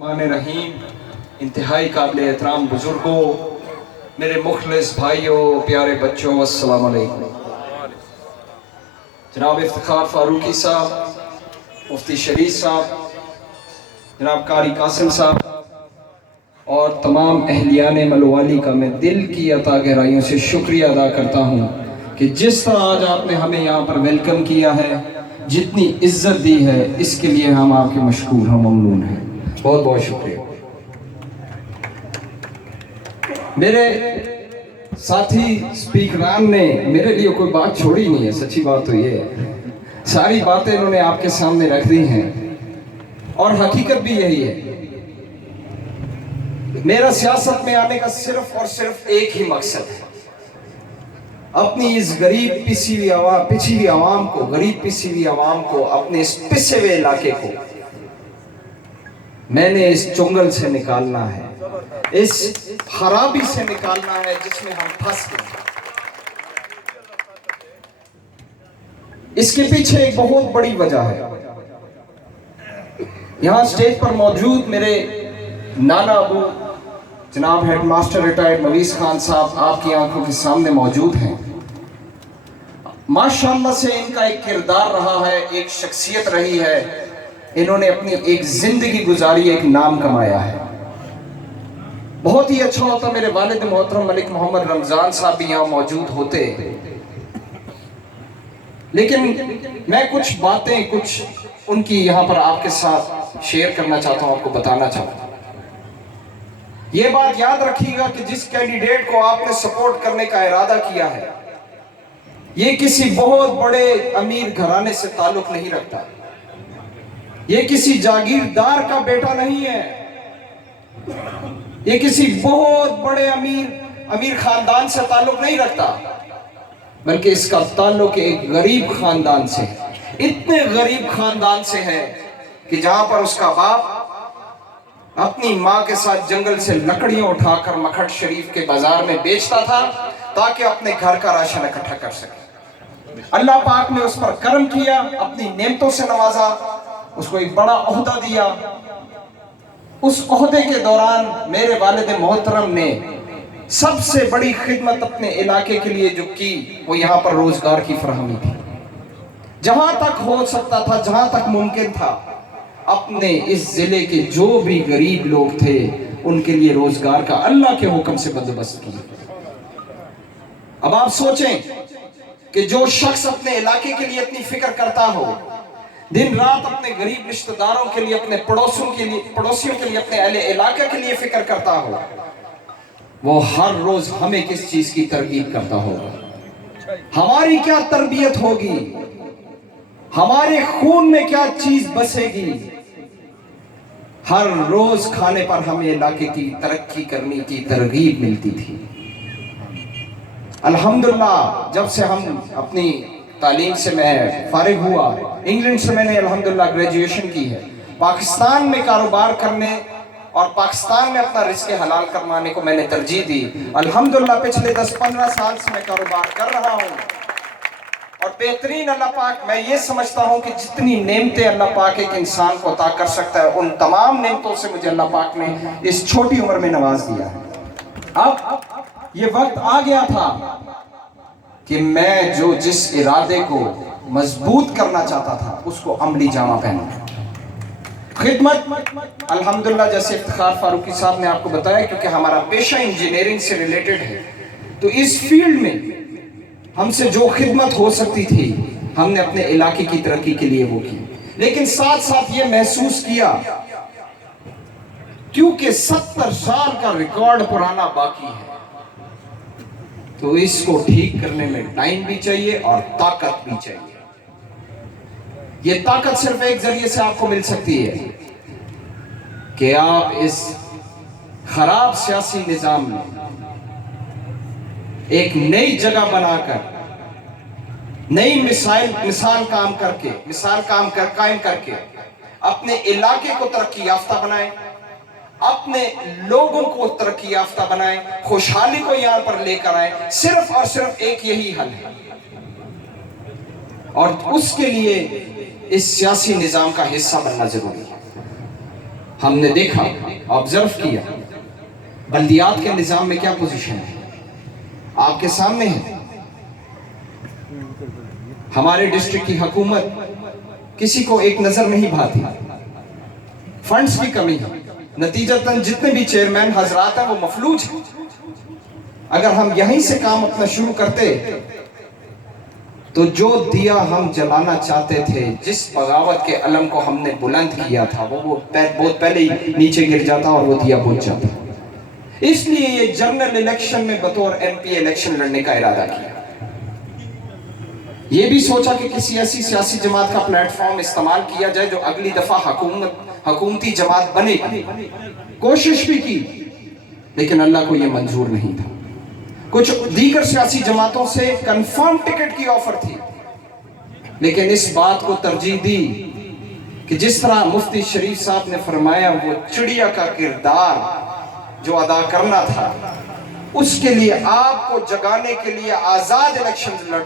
रहीम, इंतहाई काबिल एहतराम बुजुर्गों, मेरे मुखलिस भाइयों, प्यारे बच्चों, अस्सलाम वालेकुम। जनाब इफ्तिखार फारूकी साहब, मुफ्ती शरीफ साहब, जनाब कारी कासिम साहब और तमाम अहलियान मलवाली का मैं दिल की अता गहराइयों से शुक्रिया अदा करता हूँ कि जिस तरह आज आपने हमें यहाँ पर वेलकम किया है, जितनी इज्जत दी है, इसके लिए हम आपके मशकूर हैं, ममनून हैं। बहुत बहुत शुक्रिया। मेरे साथी स्पीकरान ने मेरे लिए कोई बात छोड़ी नहीं है, सच्ची बात तो ये है। सारी बातें इन्होंने आपके सामने रख दी हैं और हकीकत भी यही है। मेरा सियासत में आने का सिर्फ और सिर्फ एक ही मकसद है, अपनी इस गरीब पिछी हुई आवाम को, गरीब पिछी हुई आवाम को, अपने इस पिछे हुए इलाके को मैंने इस चुंगल से निकालना है, इस खराबी से निकालना है जिसमें हम फंस गए। इसके पीछे एक बहुत बड़ी वजह है। यहां स्टेज पर मौजूद मेरे नाना अबू जनाब हेडमास्टर रिटायर्ड मवीज खान साहब आपकी आंखों के सामने मौजूद हैं। माशाअल्लाह से इनका एक किरदार रहा है, एक शख्सियत रही है। इन्होंने अपनी एक जिंदगी गुजारी, एक नाम कमाया है। बहुत ही अच्छा होता मेरे वालिद मोहतरम मलिक मोहम्मद रमजान साहब भी यहाँ मौजूद होते, लेकिन मैं कुछ बातें कुछ उनकी यहाँ पर आपके साथ शेयर करना चाहता हूँ, आपको बताना चाहता हूँ। ये बात याद रखिएगा कि जिस कैंडिडेट को आपने सपोर्ट करने का इरादा किया है, ये किसी बहुत बड़े अमीर घराने से ताल्लुक नहीं रखता, ये किसी जागीरदार का बेटा नहीं है, ये किसी बहुत बड़े अमीर खानदान से ताल्लुक नहीं रखता, बल्कि इसका ताल्लुक एक गरीब खानदान से, इतने गरीब खानदान से है कि जहां पर उसका बाप अपनी मां के साथ जंगल से लकड़ियां उठाकर मखट शरीफ के बाजार में बेचता था ताकि अपने घर का राशन इकट्ठा कर सके। अल्लाह पाक ने उस पर करम किया, अपनी नेमतों से नवाजा, उसको एक बड़ा ओहदा दिया। उस ओहदे के दौरान मेरे वालिद मोहतरम ने सबसे बड़ी खिदमत अपने इलाके के लिए जो की, वो यहाँ पर रोजगार की फराहमी थी। जहां तक हो सकता था, जहां तक मुमकिन था, अपने इस जिले के जो भी गरीब लोग थे उनके लिए रोजगार का अल्लाह के हुक्म से बंदोबस्त किया। अब आप सोचें कि जो शख्स अपने इलाके के लिए इतनी फिक्र करता हो, दिन रात अपने गरीब रिश्तेदारों के लिए, अपने पड़ोसियों के लिए, अपने अहले इलाके के लिए फिक्र करता हो, वो हर रोज हमें किस चीज की तरगीब करता होगा, हमारी क्या तरबियत होगी, हमारे खून में क्या चीज बसेगी। हर रोज खाने पर हमें इलाके की तरक्की करने की तरगीब मिलती थी। अल्हम्दुलिल्लाह जब से हम अपनी तालीम से मैं फारिग हुआ, इंग्लैंड से मैंने अल्हम्दुलिल्लाह ग्रेजुएशन की है, पाकिस्तान में कारोबार करने और पाकिस्तान में अपना रिस्क हलाल करवाने को मैंने तरजीह दी। अल्हम्दुलिल्लाह पिछले 10-15 साल से मैं कारोबार कर रहा हूँ और बेहतरीन अल्लाह पाक, मैं ये समझता हूँ कि जितनी नेमतें अल्लाह पाक एक इंसान को अता कर सकता है, उन तमाम नेमतों से मुझे अल्लाह पाक ने इस छोटी उम्र में नवाज दिया है। अब ये वक्त आ गया था कि मैं जिस इरादे को मजबूत करना चाहता था उसको अमली जामा पहना। खिदमत अल्हम्दुलिल्लाह, जैसे इफ्तिखार फारूकी साहब ने आपको बताया, क्योंकि हमारा पेशा इंजीनियरिंग से रिलेटेड है, तो इस फील्ड में हमसे जो खिदमत हो सकती थी हमने अपने इलाके की तरक्की के लिए वो की। लेकिन साथ साथ ये महसूस किया क्योंकि 70 साल का रिकॉर्ड पुराना बाकी है, तो इसको ठीक करने में टाइम भी चाहिए और ताकत भी चाहिए। ये ताकत सिर्फ एक जरिए से आपको मिल सकती है कि आप इस खराब सियासी निजाम में एक नई जगह बनाकर, नई मिसाल कायम करके अपने इलाके को तरक्की याफ्ता बनाएं, अपने लोगों को तरक्की याफ्ता बनाएं, खुशहाली को यहाँ पर लेकर आए। सिर्फ और सिर्फ एक यही हल है और उसके लिए इस सियासी निजाम का हिस्सा बनना जरूरी है। हमने देखा, ऑब्जर्व किया, बल्दियात के निज़ाम में क्या पोजीशन है आपके सामने है। हमारे डिस्ट्रिक्ट की हुकूमत किसी को एक नजर नहीं भाती, फंड्स की कमी है, नतीजतन जितने भी चेयरमैन हजरात हैं वो मफलूज हैं। अगर हम यहीं से काम अपना शुरू करते तो जो दिया हम जलाना चाहते थे, जिस बगावत के अलम को हमने बुलंद किया था, वो बहुत पहले ही नीचे गिर जाता और वो दिया बुझ जाता। इसलिए ये जनरल इलेक्शन में बतौर एमपी इलेक्शन लड़ने का इरादा किया। ये भी सोचा कि किसी ऐसी सियासी जमात का प्लेटफॉर्म इस्तेमाल किया जाए जो अगली दफा हुकूमती जमात बने। कोशिश भी की, लेकिन अल्लाह को यह मंजूर नहीं था। कुछ दीगर सियासी जमातों से कंफर्म टिकट की ऑफर थी, लेकिन इस बात को तरजीह दी कि जिस तरह मुफ्ती शरीफ साहब ने फरमाया, वो चिड़िया का किरदार जो अदा करना था, उसके लिए आपको जगाने के लिए आजाद इलेक्शन लड़